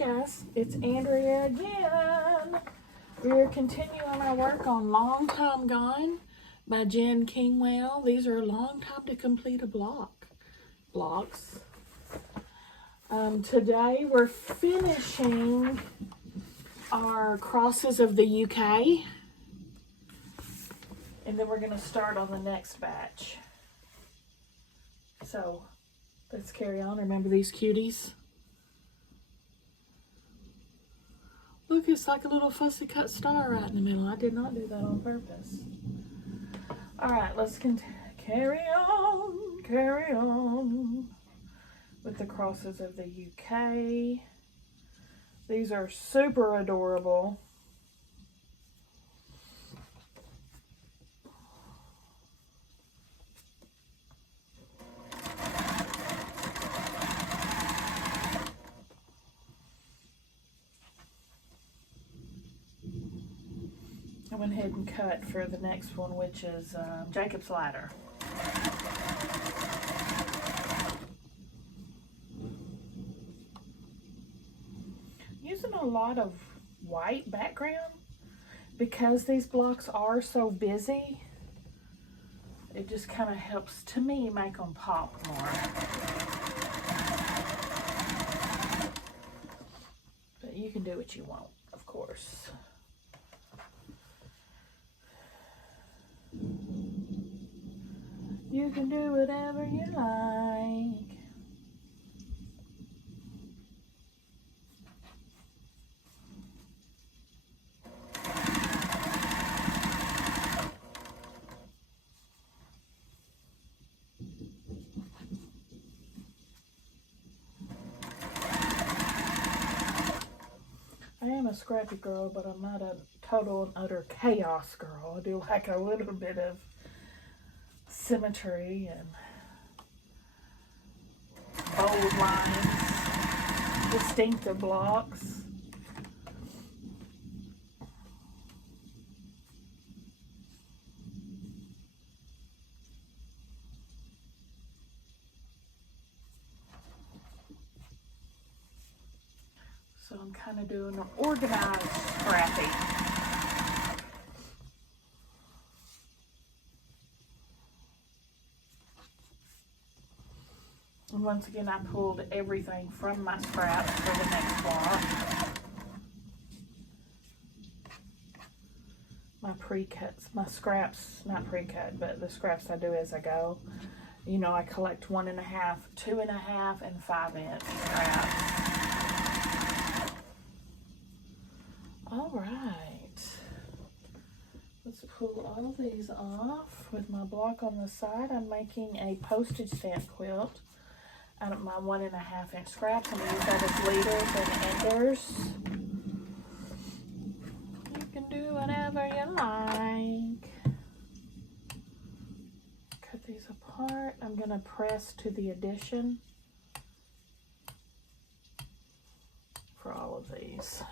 guys, it's Andrea again. We're continuing our work on Long Time Gone by Jen Kingwell. These are a long time to complete a blocks. Today we're finishing our crosses of the UK, and then we're going to start on the next batch. So let's carry on. Remember these cuties? Look, it's like a little fussy cut star right in the middle. I did not do that on purpose. All right, let's carry on with the crosses of the UK. These are super adorable. I went ahead and cut for the next one, which is Jacob's Ladder. Using a lot of white background because these blocks are so busy. It just kind of helps, to me, make them pop more. But you can do what you want, of course. You can do whatever you like. I am a scrappy girl, but I'm not a total and utter chaos girl. I do like a little bit of symmetry and bold lines, distinctive blocks. So I'm kind of doing an organized scrappy. And once again, I pulled everything from my scraps for the next block. My pre-cuts, my scraps, not pre-cut, but the scraps I do as I go. You know, I collect 1.5, 2.5, and 5-inch scraps. All right. Let's pull all these off. With my block on the side, I'm making a postage stamp quilt out of my 1.5-inch scraps. I'm going to use that as leaders and enders. You can do whatever you like. Cut these apart. I'm going to press to the addition for all of these.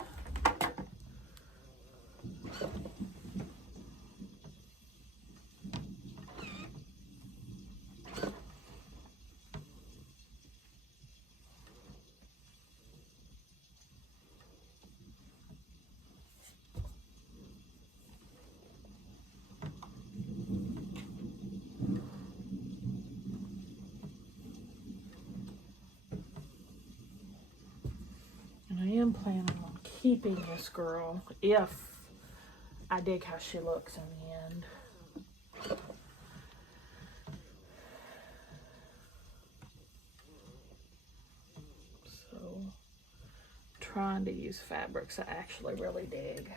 And I am planning on keeping this girl if I dig how she looks in the end. So, trying to use fabrics I actually really dig.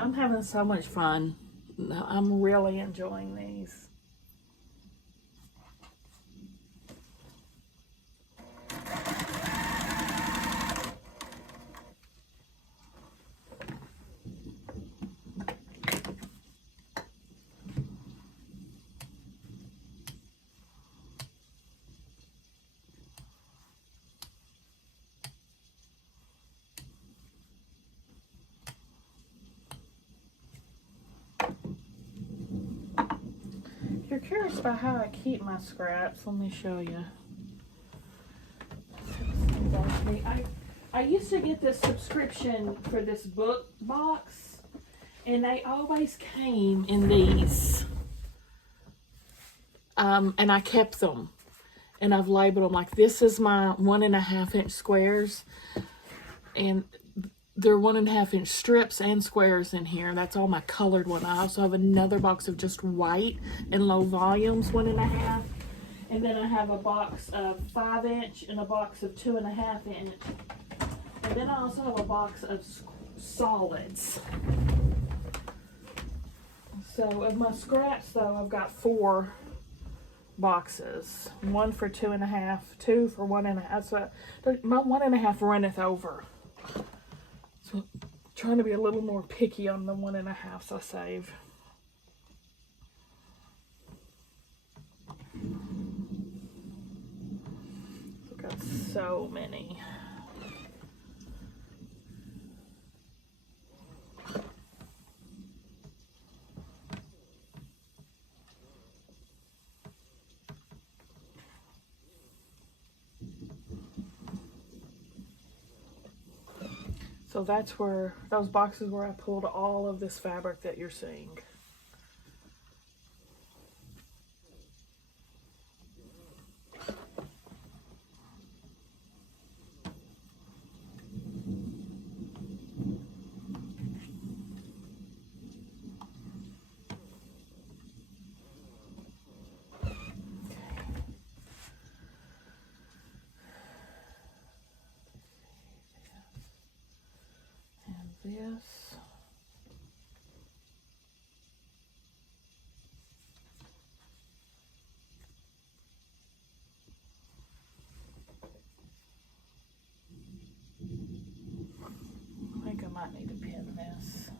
I'm having so much fun. I'm really enjoying these. If you're curious about how I keep my scraps, let me show you. I used to get this subscription for this book box, and they always came in these. And I kept them, and I've labeled them like this is my 1.5 inch squares, and there are 1.5 inch strips and squares in here. That's all my colored one. I also have another box of just white and low volumes 1.5, and then I have a box of 5 inch and a box of 2.5 inch, and then I also have a box of solids. So of my scraps though, I've got 4 boxes, 1 for 2.5, 2 for 1.5. So my 1.5 runneth over. So I'm trying to be a little more picky on the 1.5s I save. I've got so many. So that's where, those boxes where I pulled all of this fabric that you're seeing. This. I think I might need to pin this.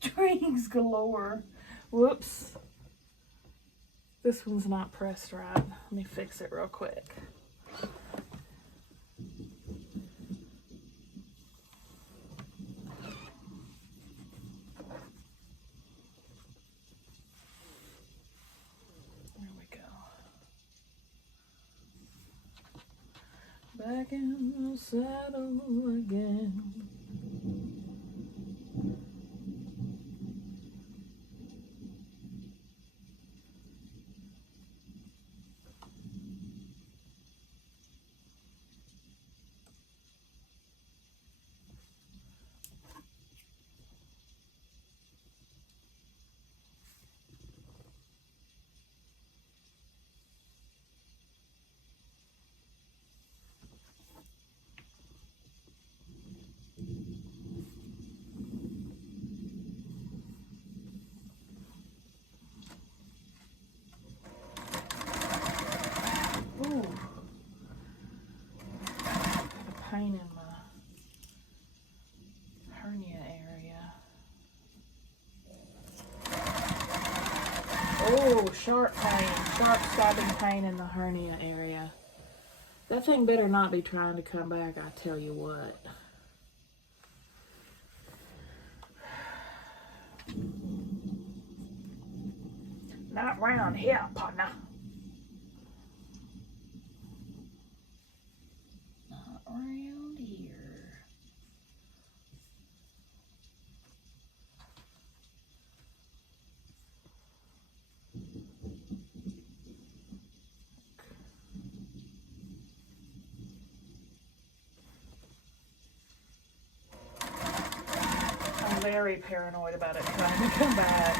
Strings galore. Whoops. This one's not pressed right. Let me fix it real quick. There we go. Back in the saddle again. Ooh. A pain in my hernia area. Oh, sharp pain. Sharp stabbing pain in the hernia area. That thing better not be trying to come back, I tell you what. Not round here, partner. very paranoid about it trying to come back.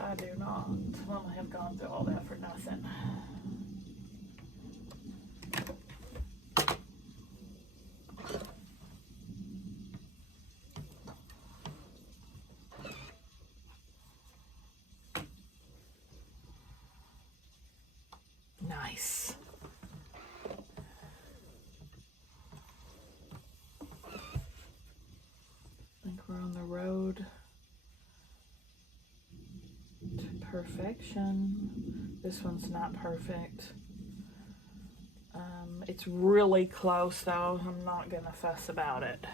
I do not want to have gone through all that for nothing. Nice. I think we're on the road to perfection. This one's not perfect. It's really close though. I'm not gonna fuss about it.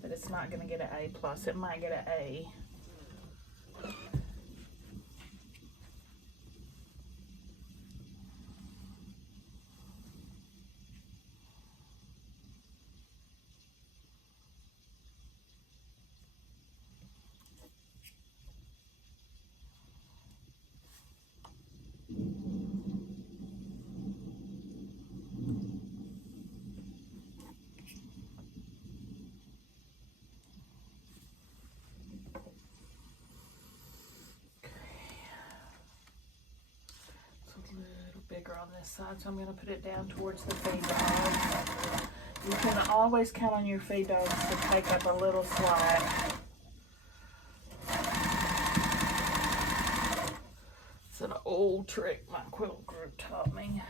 But it's not gonna get an A plus. It might get an A. Bigger on this side, so I'm going to put it down towards the feed dogs. You can always count on your feed dogs to take up a little slack. It's an old trick my quilt group taught me.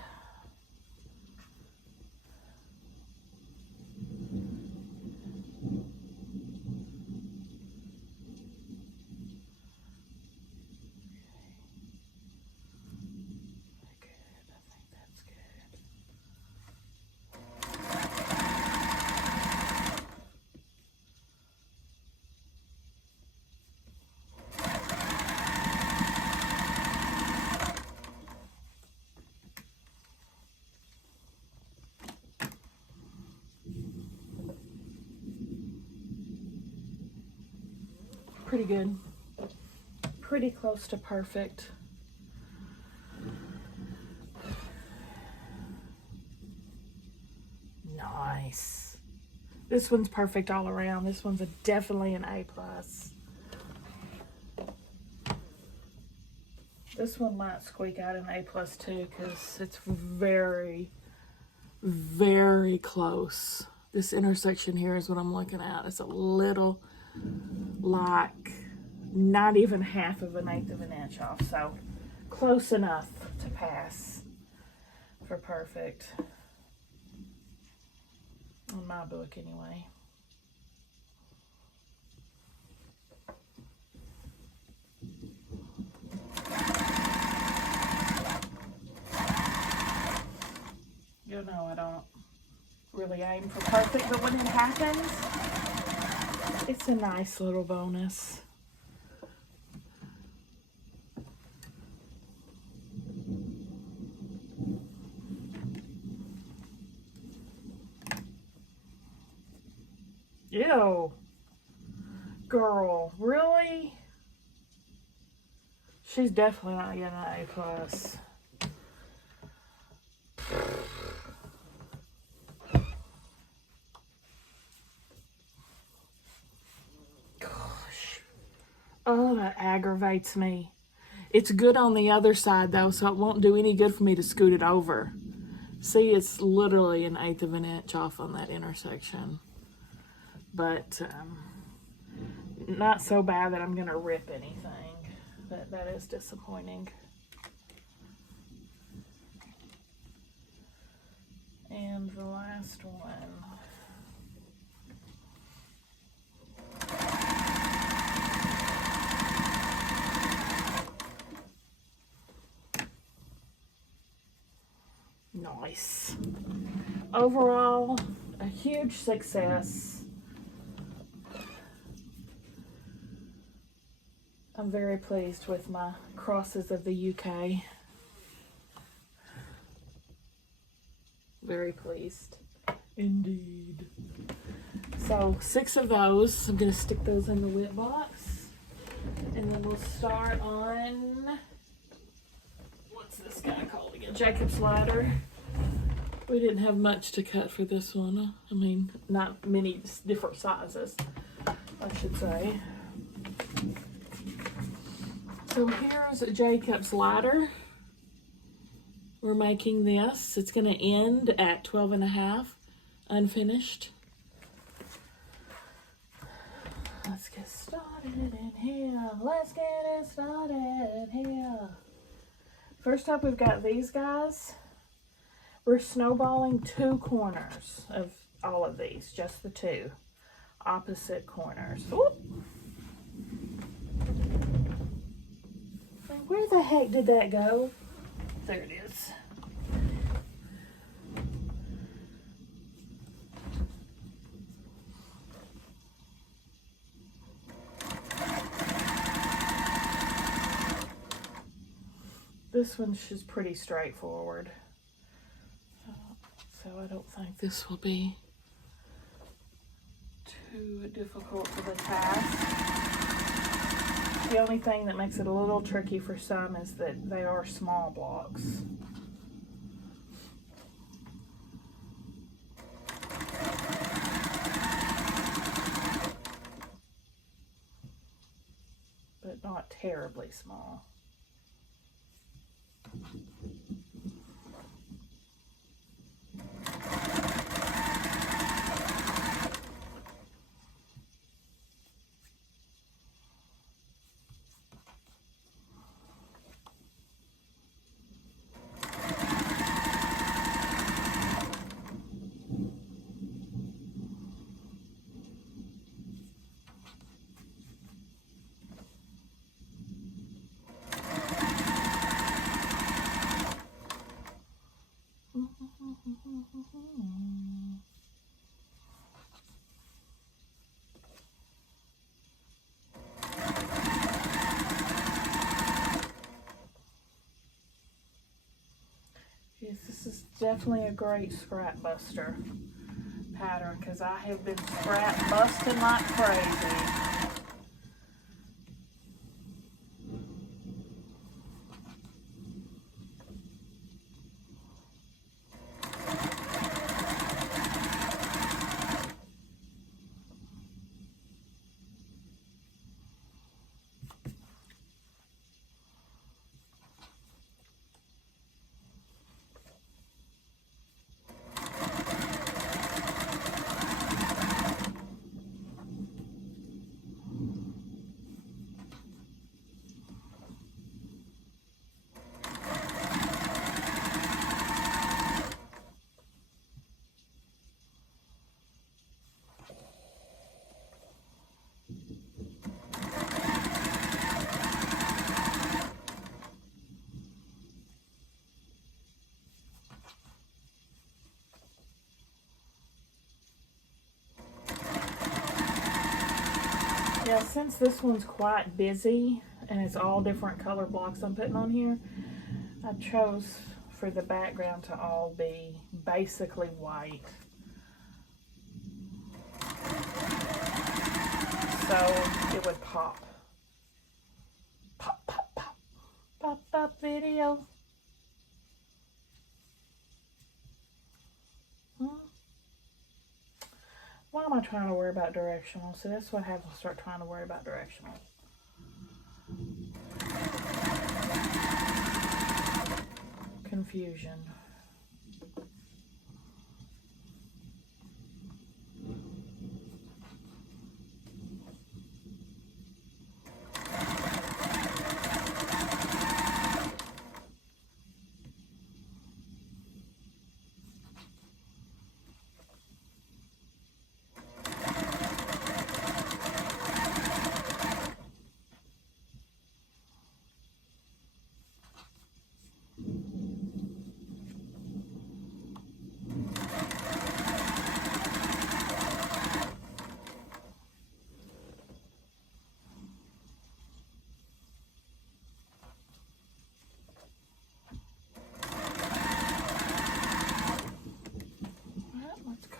Pretty good. Pretty close to perfect. Nice. This one's perfect all around. This one's definitely an A plus. This one might squeak out an A plus too because it's very, very close. This intersection here is what I'm looking at. It's a little, like, not even half of an eighth of an inch off. So close enough to pass for perfect. In my book anyway. You know I don't really aim for perfect, but when it happens, it's a nice little bonus. Ew. Girl, really? She's definitely not getting an A plus. Gosh. Oh, that aggravates me. It's good on the other side though, so it won't do any good for me to scoot it over. See, it's literally an eighth of an inch off on that intersection. But not so bad that I'm going to rip anything. That is disappointing. And the last one. Nice. Overall, a huge success. I'm very pleased with my crosses of the UK. Very pleased. Indeed. So 6 of those. I'm going to stick those in the whip box. And then we'll start on, what's this guy called again? Jacob's ladder. We didn't have much to cut for this one. I mean, not many different sizes, I should say. So here's Jacob's ladder. We're making this. It's going to end at 12.5, unfinished. Let's get started in here. Let's get it started here. First up, we've got these guys. We're snowballing 2 corners of all of these, just the 2 opposite corners. Ooh. Where the heck did that go? There it is. This one's just pretty straightforward. So I don't think this will be too difficult for the task. The only thing that makes it a little tricky for some is that they are small blocks. But not terribly small. Yes, this is definitely a great scrap buster pattern because I have been scrap busting like crazy. Yeah, since this one's quite busy and it's all different color blocks I'm putting on here, I chose for the background to all be basically white. So it would pop. Pop, pop, pop. Pop, pop video. Why am I trying to worry about directional? So that's what happens when I start trying to worry about directional. Confusion.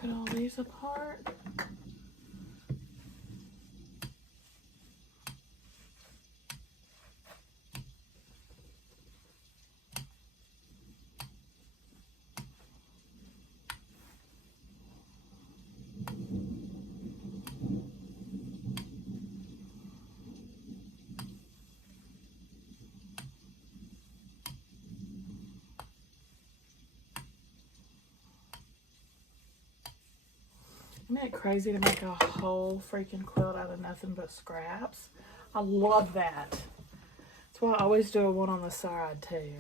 Cut all these apart. Isn't it crazy to make a whole freaking quilt out of nothing but scraps? I love that. That's why I always do a one on the side too.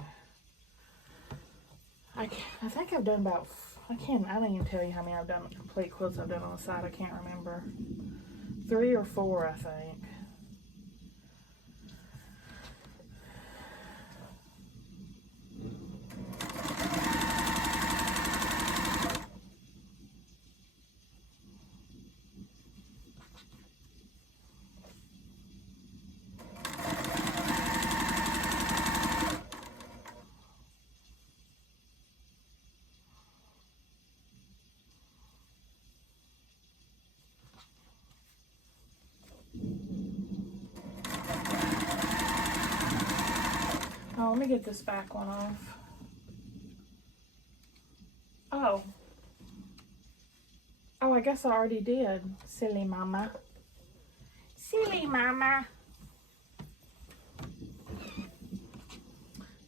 I think I've done about, I don't even tell you how many I've done, complete quilts I've done on the side. I can't remember. 3 or 4, I think. Oh, let me get this back one off. Oh. Oh, I guess I already did. Silly mama. Silly mama.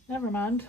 Never mind.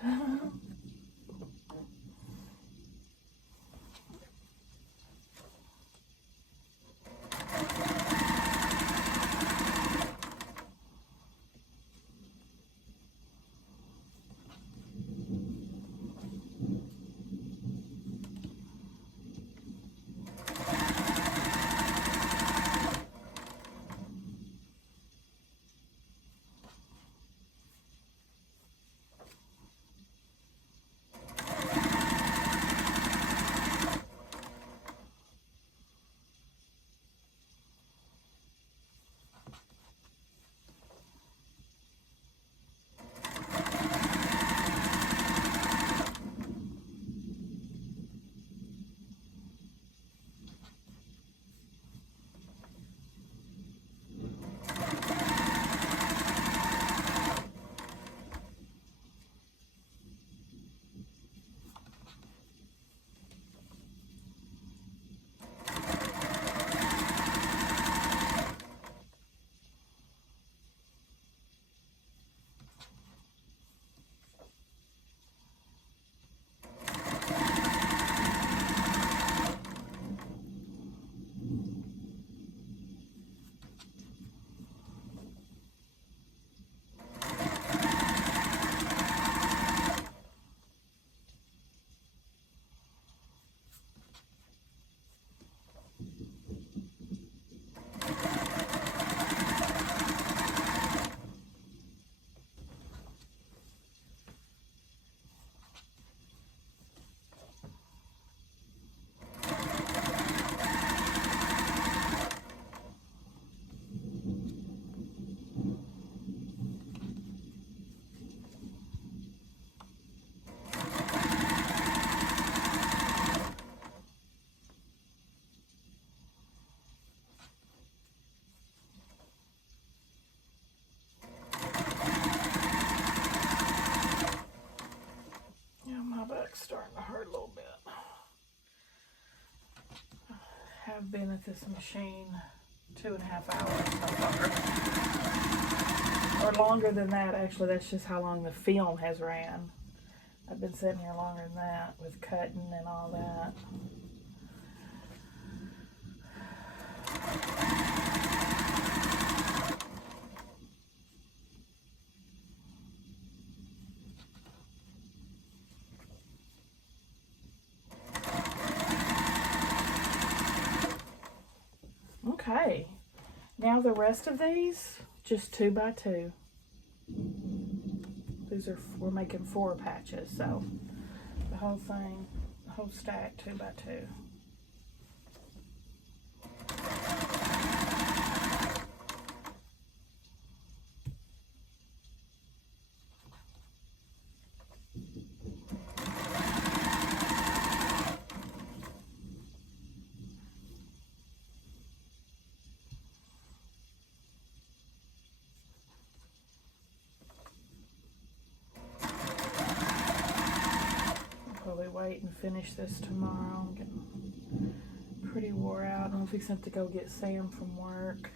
Starting to hurt a little bit. I have been at this machine 2.5 hours so far. Or longer than that, actually. That's just how long the film has ran. I've been sitting here longer than that with cutting and all that. Okay, now the rest of these, just 2 by 2. These are, we're making 4 patches, so the whole thing, the whole stack 2 by 2. Wait and finish this tomorrow. I'm getting pretty wore out. I'm fixing to go get Sam from work.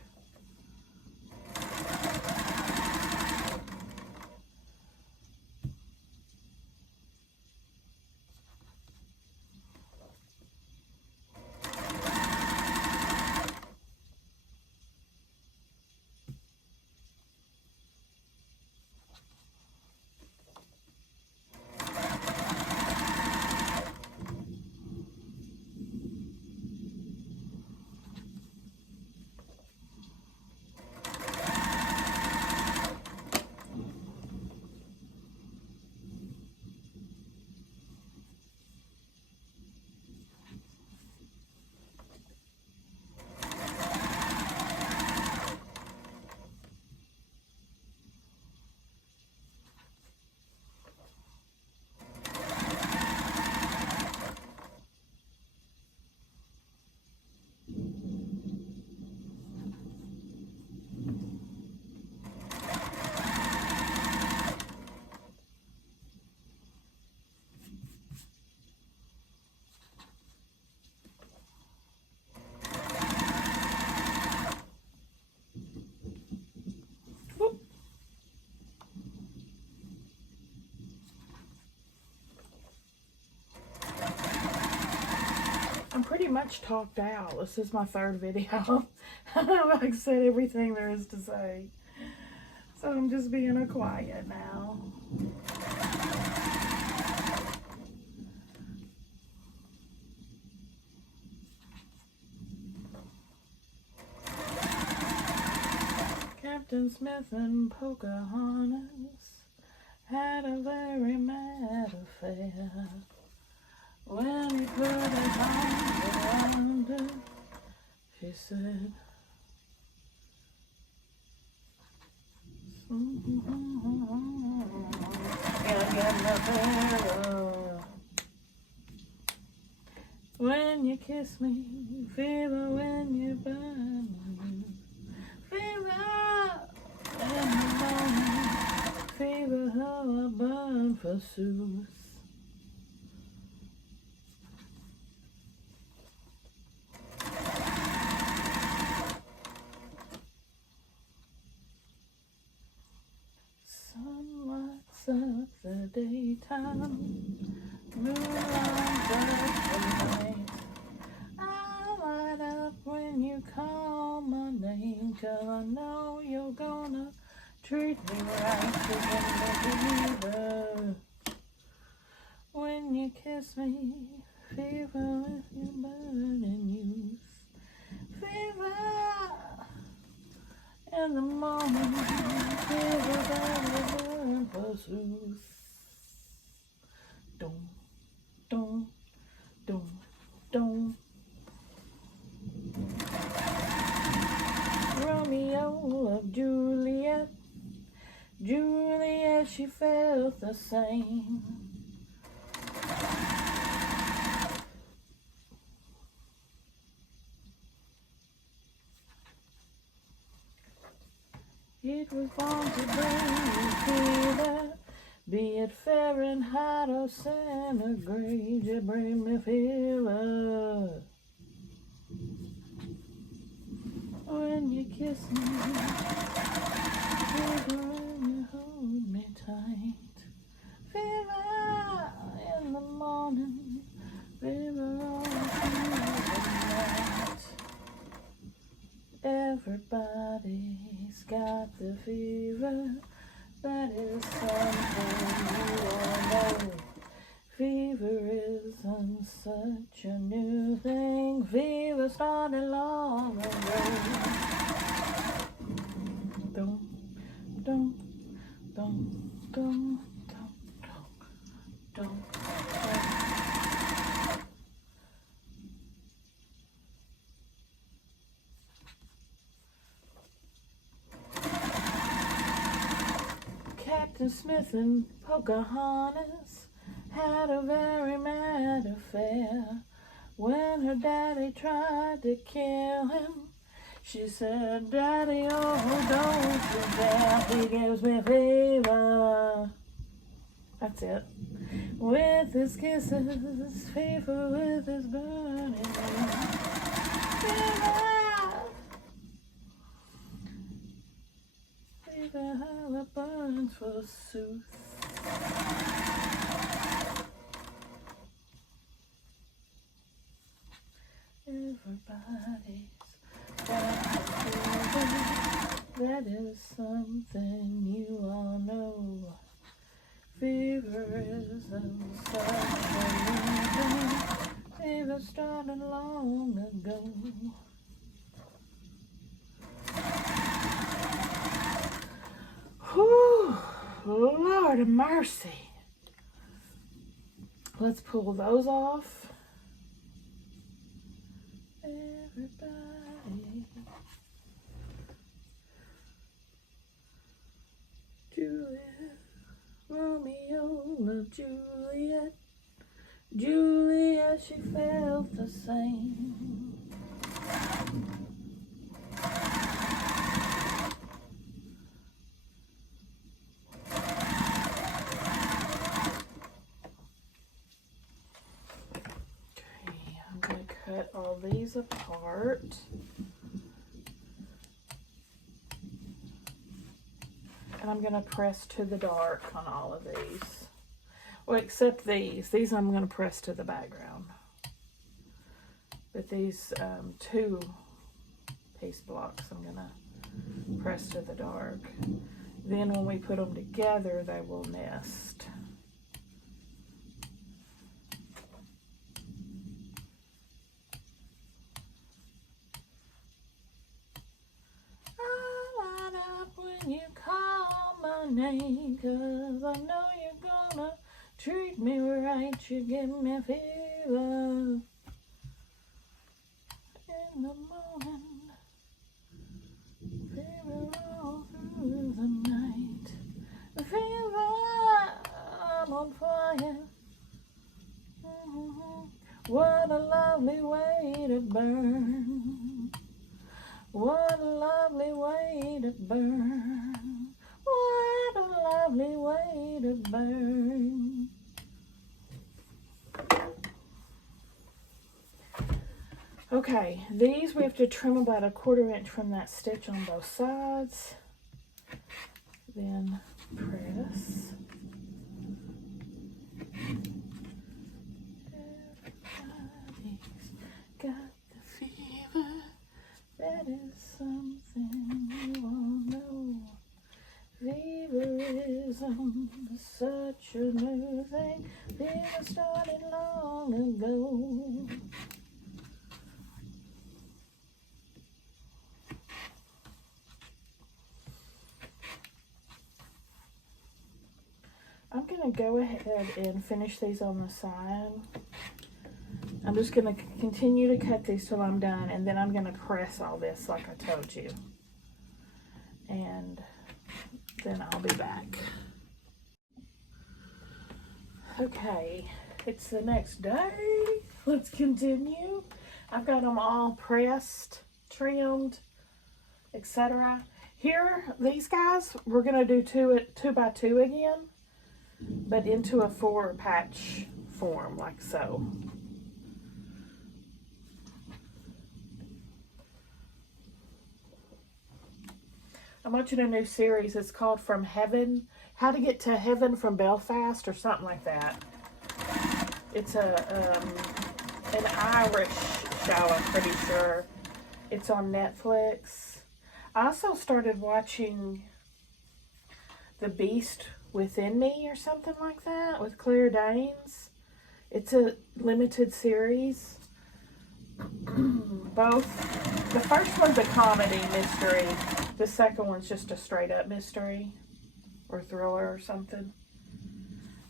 pretty much talked out. This is my third video. I've said everything there is to say. So I'm just being a quiet now. Captain Smith and Pocahontas had a very mad affair. When he put his arms around her, she said, when you kiss me, fever when you burn me, fever in the morning, fever how I burn forsooth. Sun lights up the daytime, moonlight up the night. I light up when you call my name, 'cause I know you're gonna treat me right. You can fever when you kiss me, fever with your burning youth, fever in the morning, fever that will burn forsooth. Dum, dum, dum, dum. Romeo loved Juliet. Juliet, she felt the same. It was born to bring you fever, be it Fahrenheit or centigrade, you bring me fever. When you kiss me, fever when you hold me tight, fever in the morning, fever all through the night. Everybody's got the fever, that is something you all know. Fever isn't such a new thing, fever started long ago. Dum, dum, dum, dum, dum, dum, dum, dum. Captain Smith and Pocahontas had a very mad affair. When her daddy tried to kill him, she said, "Daddy, oh, don't you dare, he gives me fever." That's it. With his kisses, fever with his burning fever. Fever how it burns forsooth. Everybody's got a fever, that is something you all know. Fever isn't such a new thing, fever started long ago. Whew, Lord of mercy. Let's pull those off. Everybody, Juliet, Romeo loved Juliet. Juliet, she felt the same. Cut all these apart. And I'm going to press to the dark on all of these. Well, except these. These I'm going to press to the background. But these 2-piece blocks I'm gonna press to the dark. Then when we put them together, they will nest. I light up when you call my name, 'cause I know you're gonna treat me right. You give me fever in the morning, fever all through the night. The fever, I'm on fire. What a lovely way to burn. What a lovely way to burn. What a lovely way to burn. Okay, these we have to trim about 1/4 inch from that stitch on both sides. Then press. Everybody's got the fever. That is something you all know. Feverism is such a new thing. Fever started long ago. I'm going to go ahead and finish these on the side. I'm just going to continue to cut these till I'm done, and then I'm going to press all this like I told you. And then I'll be back. Okay, it's the next day. Let's continue. I've got them all pressed, trimmed, etc. Here, these guys, we're going to do 2 by 2 again, but into a 4-patch form, like so. I'm watching a new series. It's called From Heaven, How to Get to Heaven from Belfast, or something like that. It's an Irish show, I'm pretty sure. It's on Netflix. I also started watching The Beast Within Me, or something like that, with Claire Danes. It's a limited series. Both. The first one's a comedy mystery. The second one's just a straight up mystery or thriller or something.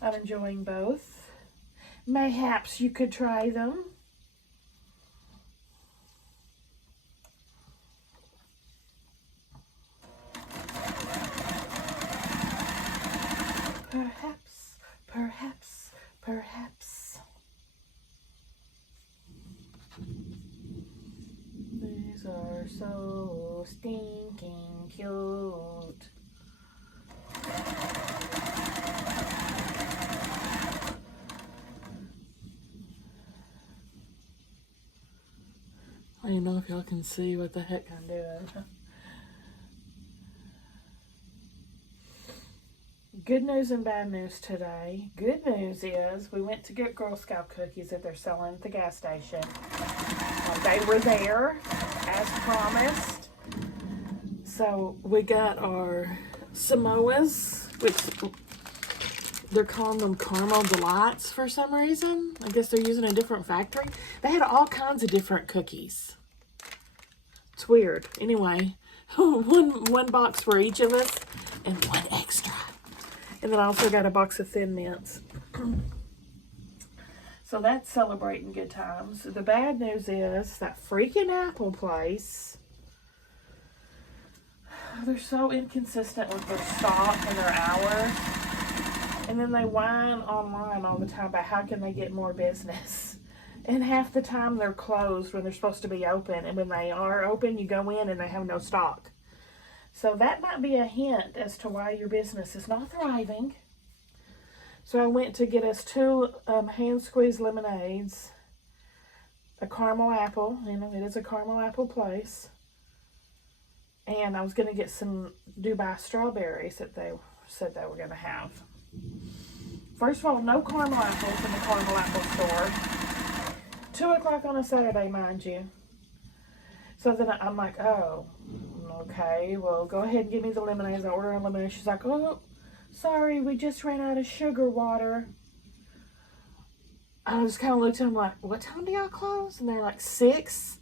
I'm enjoying both. Mayhaps you could try them. Perhaps, perhaps, perhaps. These are so stinking cute. I don't know if y'all can see what the heck I'm doing. Good news and bad news today. Good news is we went to get Girl Scout cookies that they're selling at the gas station. They were there as promised. So we got our Samoas, which they're calling them Caramel Delights for some reason. I guess they're using a different factory. They had all kinds of different cookies. It's weird. Anyway, one box for each of us and 1 extra. And then I also got a box of Thin Mints. So that's celebrating good times. The bad news is that freaking Apple place, they're so inconsistent with their stock and their hours. And then they whine online all the time about how can they get more business. And half the time they're closed when they're supposed to be open. And when they are open, you go in and they have no stock. So that might be a hint as to why your business is not thriving. So I went to get us 2 hand squeezed lemonades, a caramel apple, you know, it is a caramel apple place. And I was going to get some Dubai strawberries that they said they were going to have. First of all, no caramel apples in the caramel apple store. 2 o'clock on a Saturday, mind you. So then I'm like, oh, okay, well, go ahead and give me the lemonade. I order a lemonade. She's like, oh, sorry, we just ran out of sugar water. I just kind of looked at them like, what time do y'all close? And they're like, 6.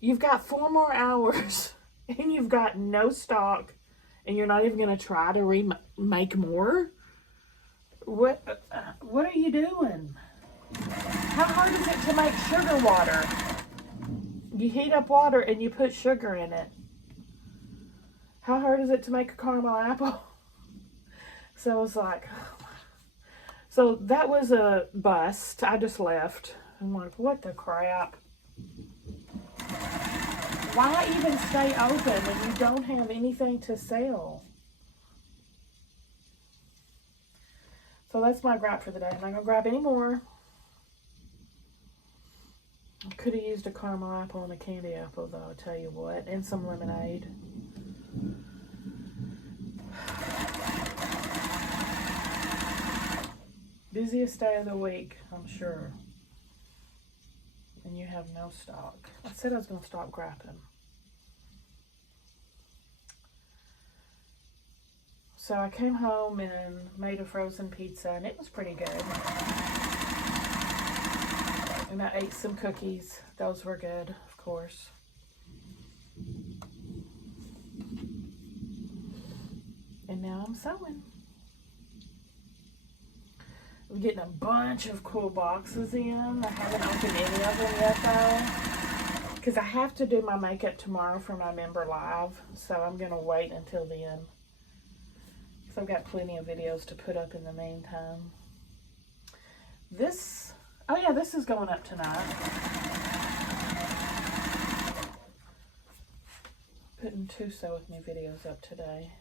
You've got 4 more hours and you've got no stock and you're not even going to try to make more? What are you doing? How hard is it to make sugar water? You heat up water and you put sugar in it. How hard is it to make a caramel apple? So I was like, oh. So that was a bust. I just left. I'm like, what the crap? Why even stay open when you don't have anything to sell? So that's my gripe for the day. I'm not going to grab any more. I could have used a caramel apple and a candy apple, though, I'll tell you what. And some lemonade. Busiest day of the week, I'm sure. And you have no stock. I said I was going to stop grabbing. So I came home and made a frozen pizza, and it was pretty good. And I ate some cookies. Those were good, of course. And now I'm sewing. I'm getting a bunch of cool boxes in. I haven't opened any of them yet, though. Because I have to do my makeup tomorrow for my member live. So I'm going to wait until then. Because I've got plenty of videos to put up in the meantime. This... Oh yeah, this is going up tonight. Putting 2 Sew With Me videos up today.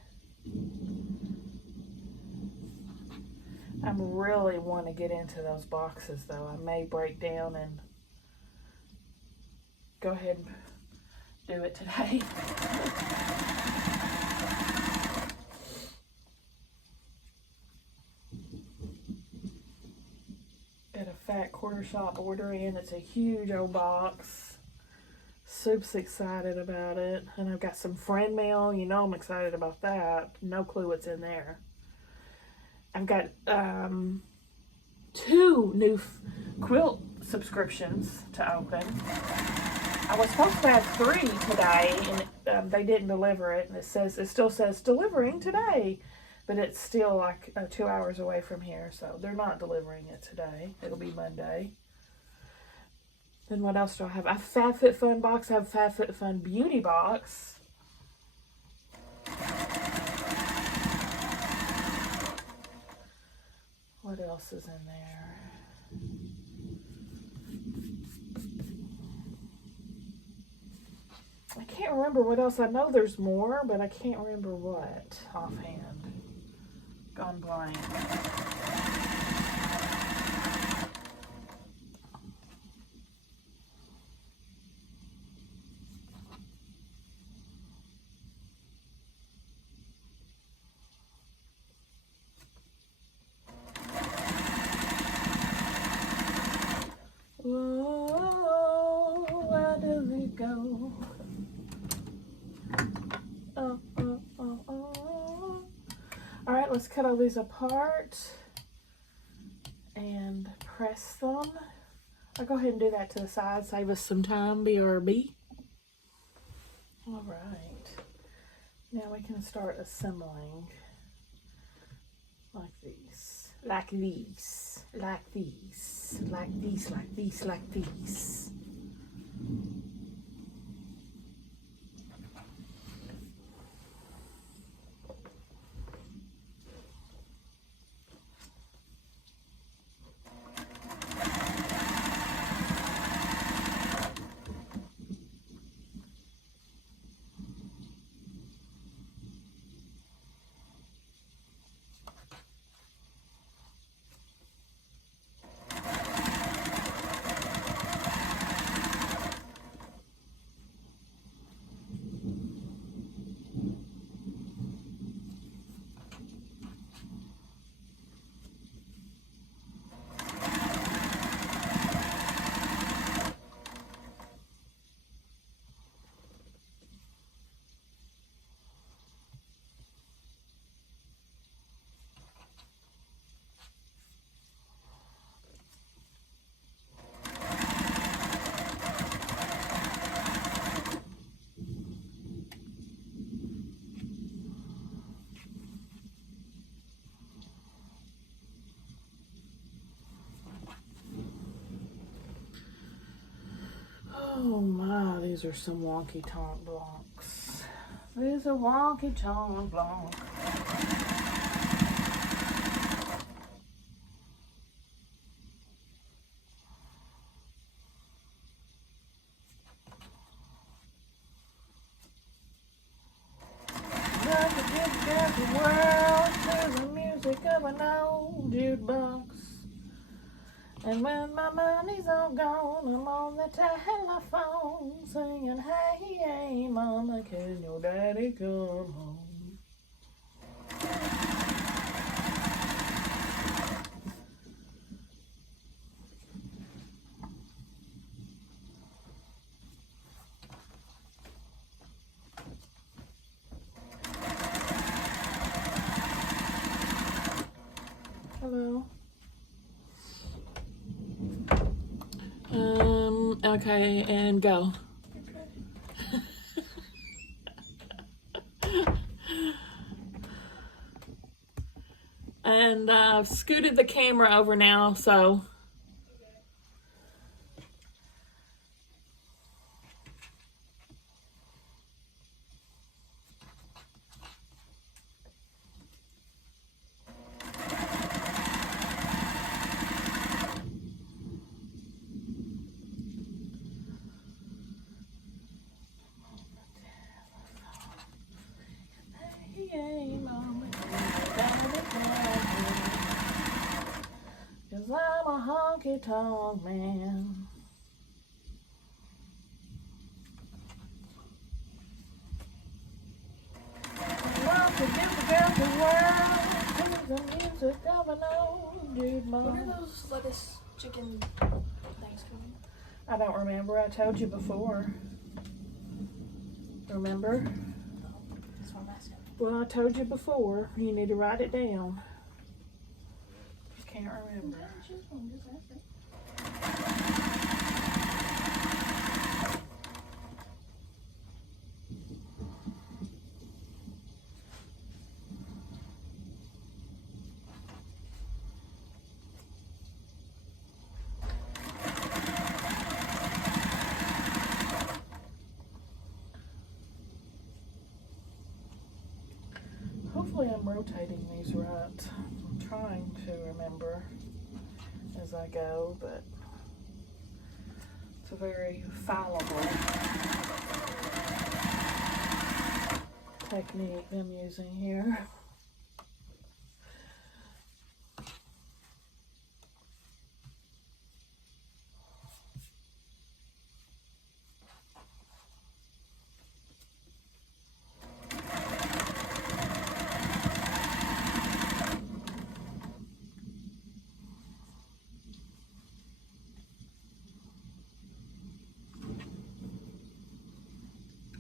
I really want to get into those boxes though. I may break down and go ahead and do it today. Got a fat quarter shop order in. It's a huge old box. Super excited about it. And I've got some friend mail. You know I'm excited about that. No clue what's in there. I've got 2 new quilt subscriptions to open. I was supposed to have 3 today, and they didn't deliver it. And it still says delivering today, but it's still like 2 hours away from here, so they're not delivering it today. It'll be Monday. Then what else do I have? I have FabFitFun box. I have FabFitFun beauty box. What else is in there? I can't remember what else. I know there's more, but I can't remember what offhand. Gone blank. Whoa, where does it go? Oh, oh, oh, oh. All right, let's cut all these apart and press them. I'll go ahead and do that to the side, save us some time, BRB. All right, now we can start assembling like these. Like these, like these, like these, like these, like these. These are some wonky tonk blocks. These are wonky tonk blocks. Like a different world to the music of an old jukebox. And when my money's all gone, I'm on the telephone singing, hey, hey, mama, can your daddy come home? Hello. Okay, and go. And I've scooted the camera over now, so. Hey, mama, cause I'm a honky tonk man. Want to give the girl the world to the music of an old dude. What are those lettuce chicken things coming? I don't remember. I told you before. Remember? No, that's what I'm asking. Well, I told you before. You need to write it down. Just can't remember. Hopefully I'm rotating these right. I'm trying to remember as I go, but it's a very fallible technique I'm using here.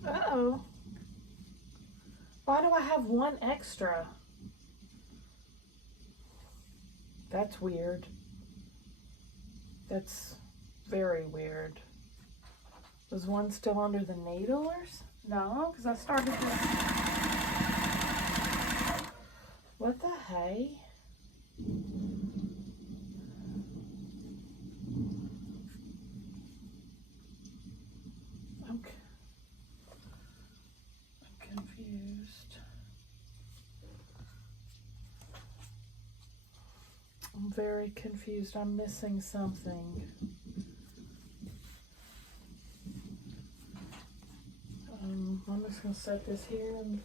Uh-oh. Why do I have one extra? That's weird. That's very weird. Was one still under the needle or no? Because I started this. What the hey? Okay. I'm confused. I'm very confused. I'm missing something. I'm just going to set this here and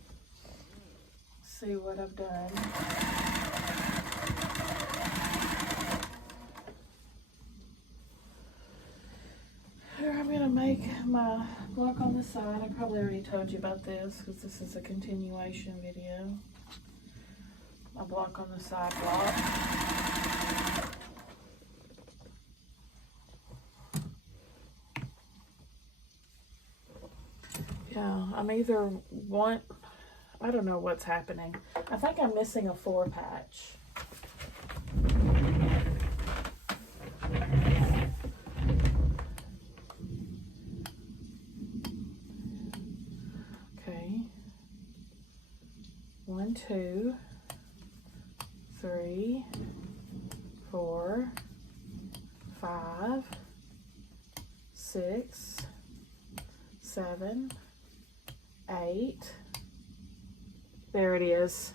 see what I've done. Here, I'm going to make my block on the side. I probably already told you about this because this is a continuation video. My block on the side block. Yeah, I'm either I don't know what's happening. I think I'm missing a 4-patch. Okay. 1, 2, 3, 4, 5, 6, 7, 8. There it is.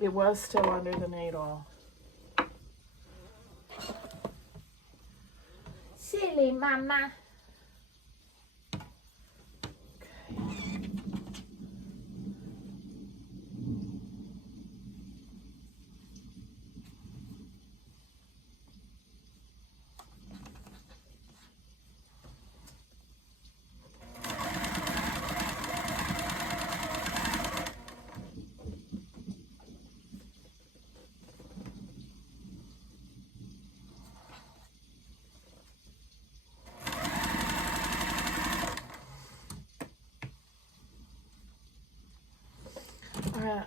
It was still under the needle. Silly mama.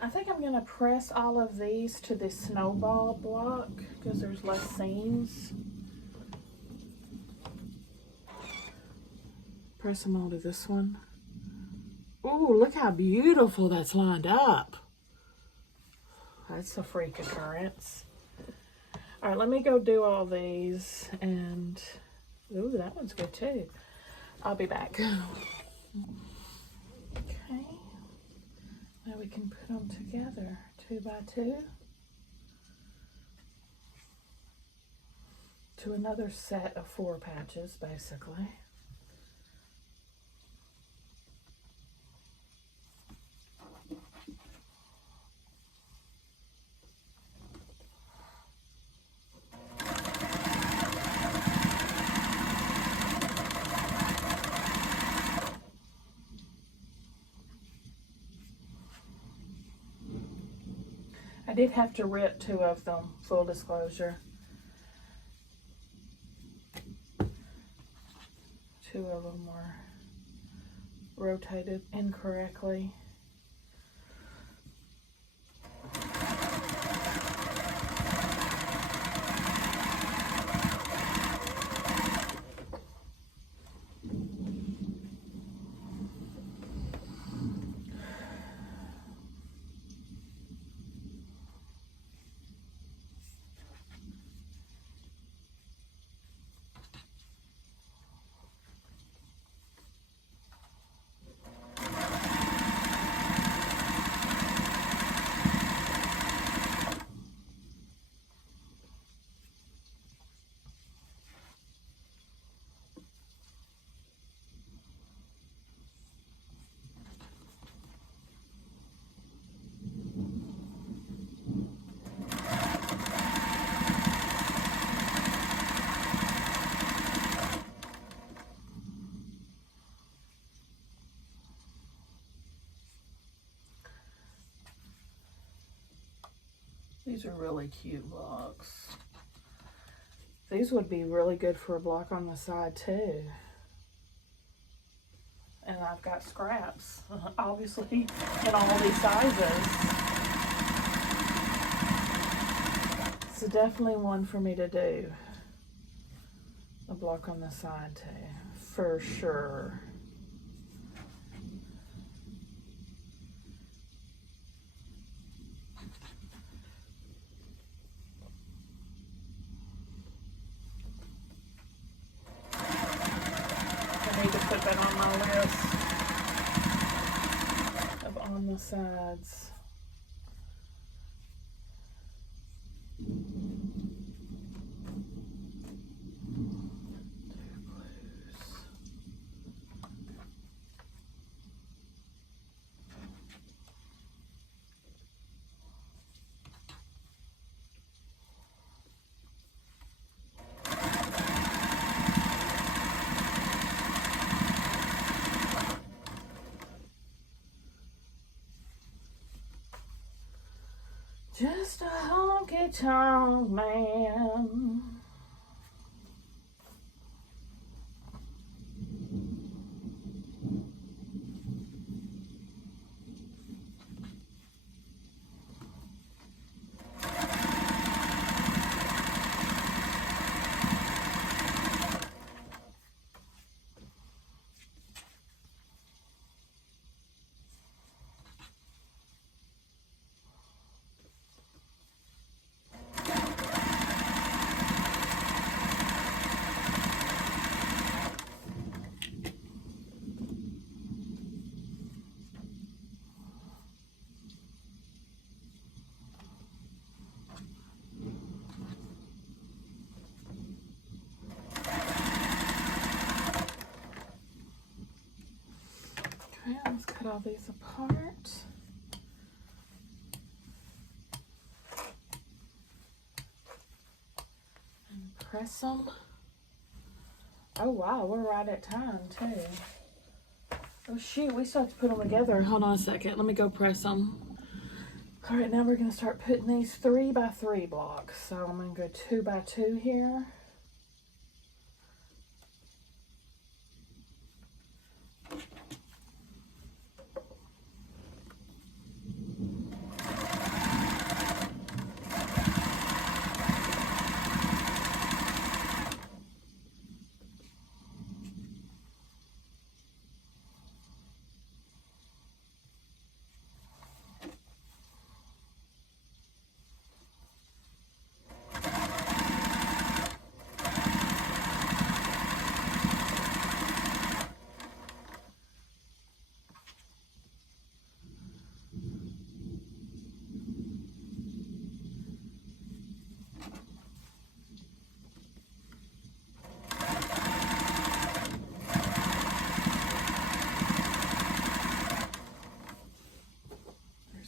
I think I'm going to press all of these to the snowball block because there's less seams. Press them all to this one. Ooh, look how beautiful that's lined up. That's a freak occurrence. All right, let me go do all these and, ooh, that one's good too. I'll be back. Okay. Now we can put them together 2 by 2 to another set of 4 patches, basically. I did have to rip 2 of them, full disclosure. 2 of them were rotated incorrectly. These are really cute blocks. These would be really good for a block on the side too. And I've got scraps, obviously, in all these sizes. It's definitely one for me to do. A block on the side too, for sure. I need to put that on my list of on the sides. Just a honky-tonk man. Let's cut all these apart. And press them. Oh wow, we're right at time too. Oh shoot, we still have to put them together. Hold on a second, let me go press them. All right, now we're gonna start putting these 3x3 blocks. So I'm gonna go 2x2 here.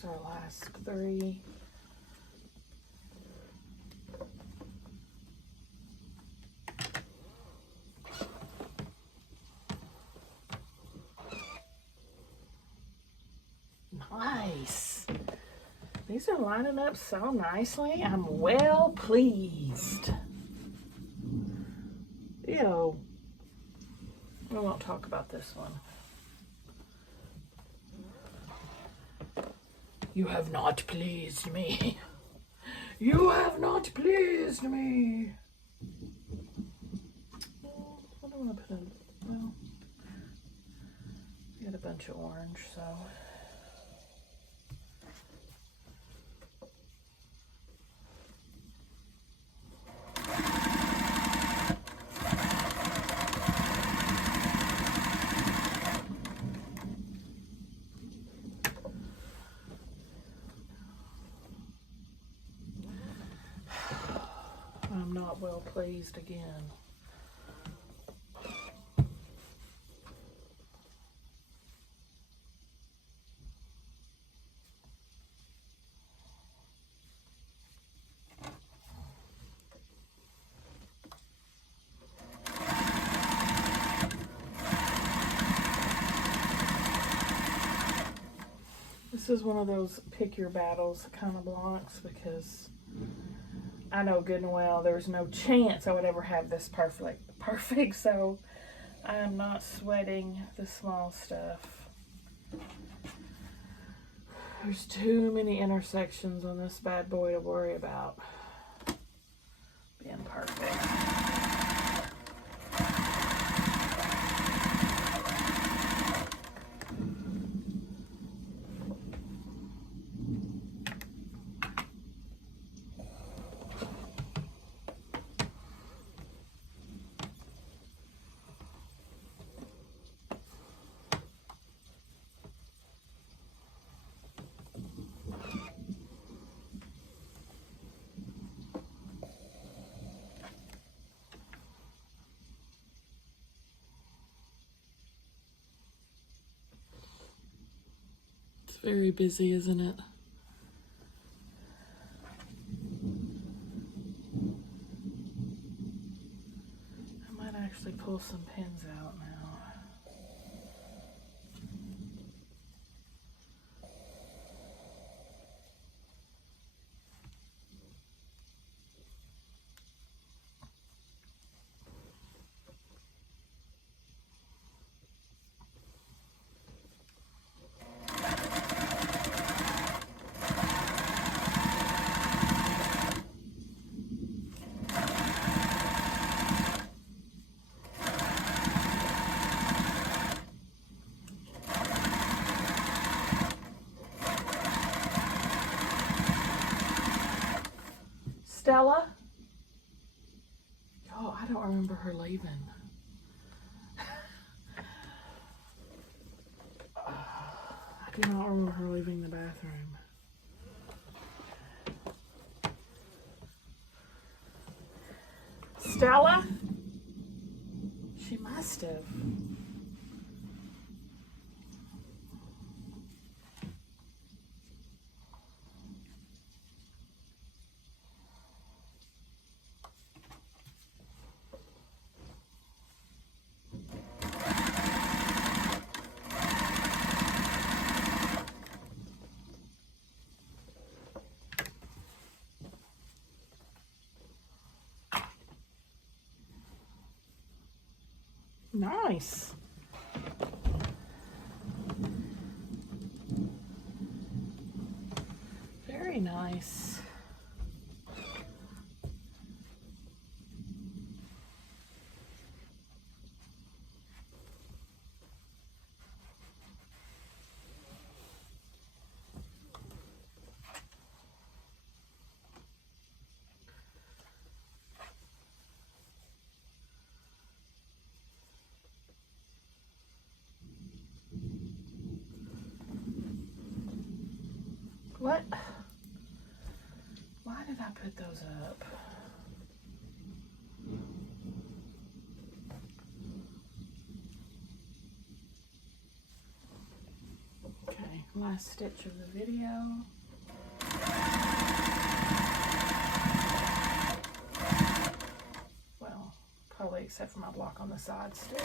Our last 3. Nice. These are lining up so nicely. I'm well pleased. Ew. We won't talk about this one. You have not pleased me. You have not pleased me. I don't want to put in, well, we got a bunch of orange, so. I'm not well pleased again. This is one of those pick your battles kind of blocks because I know good and well there's no chance I would ever have this perfect, so I'm not sweating the small stuff. There's too many intersections on this bad boy to worry about being perfect. Very busy, isn't it? I might actually pull some pins out now. Stella? Oh, I don't remember her leaving. I do not remember her leaving the bathroom. Stella? She must have. Nice. Very nice. What? Why did I put those up? Okay, last stitch of the video. Well, probably except for my block on the side still.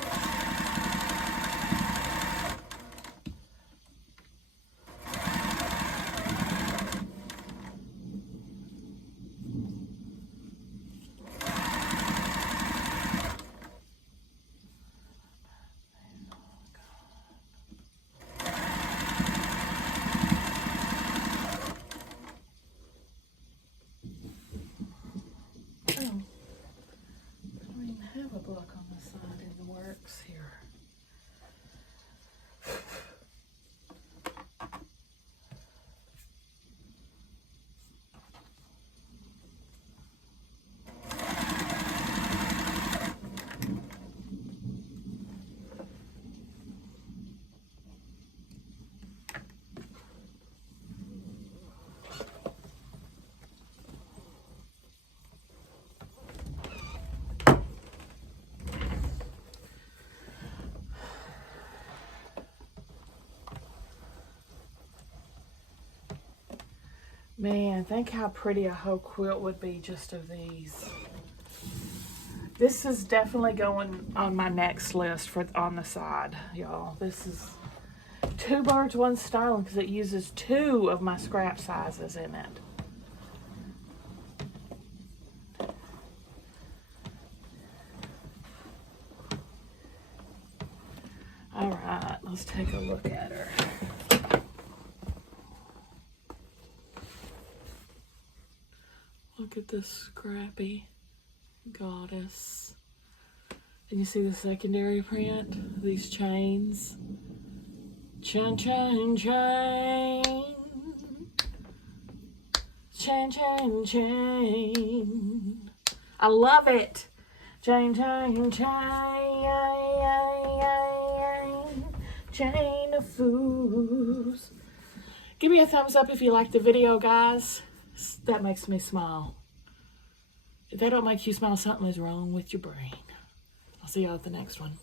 A block on the side in the works here. Man, think how pretty a whole quilt would be just of these. This is definitely going on my next list for on the side, y'all. This is 2 birds, 1 stone because it uses 2 of my scrap sizes in it. All right, let's take a look at her. Look at this scrappy goddess. And you see the secondary print? These chains. Chain, chain, chain. Chain, chain, chain. I love it. Chain, chain, chain. Chain of fools. Give me a thumbs up if you like the video, guys. That makes me smile. If that don't make you smile, something is wrong with your brain. I'll see y'all at the next one.